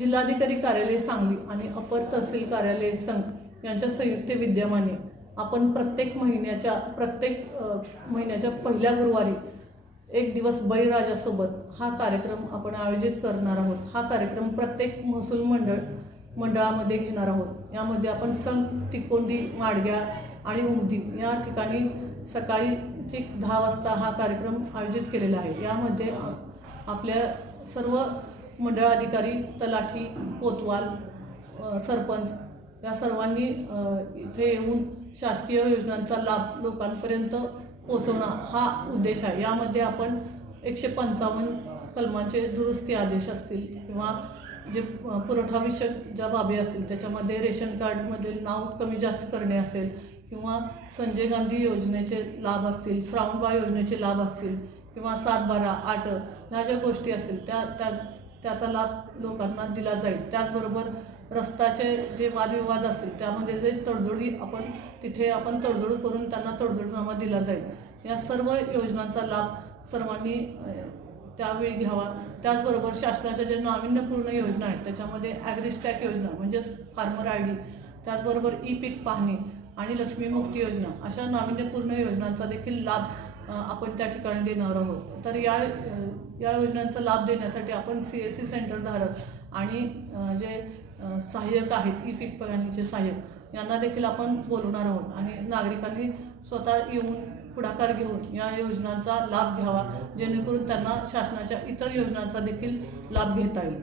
जिल्हाधिकारी कार्यालय सांगली आणि अपर तहसील कार्यालय संघ यांच्या संयुक्त विद्यमाने आपण प्रत्येक महिन्याच्या प्रत्येक महिन्याच्या पहिल्या गुरुवारी एक दिवस बळीराजासोबत हा कार्यक्रम आपण आयोजित करणार आहोत. हा कार्यक्रम प्रत्येक महसूल मंडळ मंडळामध्ये घेणार आहोत. यामध्ये आपण संघ तिकोंडी माडग्या आणि उमदी या ठिकाणी सकाळी ठीक दहा वाजता हा कार्यक्रम आयोजित केलेला आहे. यामध्ये आपल्या सर्व मंडळाधिकारी तलाठी कोतवाल सरपंच या सर्वांनी इथे येऊन शासकीय योजनांचा लाभ लोकांपर्यंत पोचवणं हा उद्देश आहे. यामध्ये आपण एकशे पंचावन्न कलमांचे दुरुस्ती आदेश असतील किंवा जे पुरवठाविषयक ज्या बाबी असतील त्याच्यामध्ये रेशन कार्डमधील नाव कमी जास्त करणे असेल किंवा संजय गांधी योजनेचे लाभ असतील श्रावणबाळ योजनेचे लाभ असतील किंवा सात बारा आठ ह्या ज्या गोष्टी असतील त्या त्या त्याचा लाभ लोकांना दिला जाईल. त्याचबरोबर रस्त्याचे जे वादविवाद असतील त्यामध्ये जे तडजोडी आपण तिथे आपण तडजोड करून त्यांना तडजोडनामा दिला जाईल. या सर्व योजनांचा लाभ सर्वांनी त्यावेळी घ्यावा. त्याचबरोबर शासनाच्या ज्या नाविन्यपूर्ण योजना आहेत त्याच्यामध्ये ॲग्रिस्टॅक योजना म्हणजेच फार्मर आय डी त्याचबरोबर ई पीक पाहणी आणि लक्ष्मी मुक्ती योजना अशा नाविन्यपूर्ण योजनांचा देखील लाभ आपण त्या ठिकाणी देणार आहोत तर या या योजनांचा लाभ देण्यासाठी आपण सी एस सी सेंटरधारक आणि जे सहाय्यक आहेत ई पीक पाहणीचे सहाय्यक यांना देखील आपण बोलवणार आहोत आणि नागरिकांनी स्वतः येऊन पुढाकार घेऊन या योजनांचा लाभ घ्यावा जेणेकरून त्यांना शासनाच्या इतर योजनांचा देखील लाभ घेता येईल.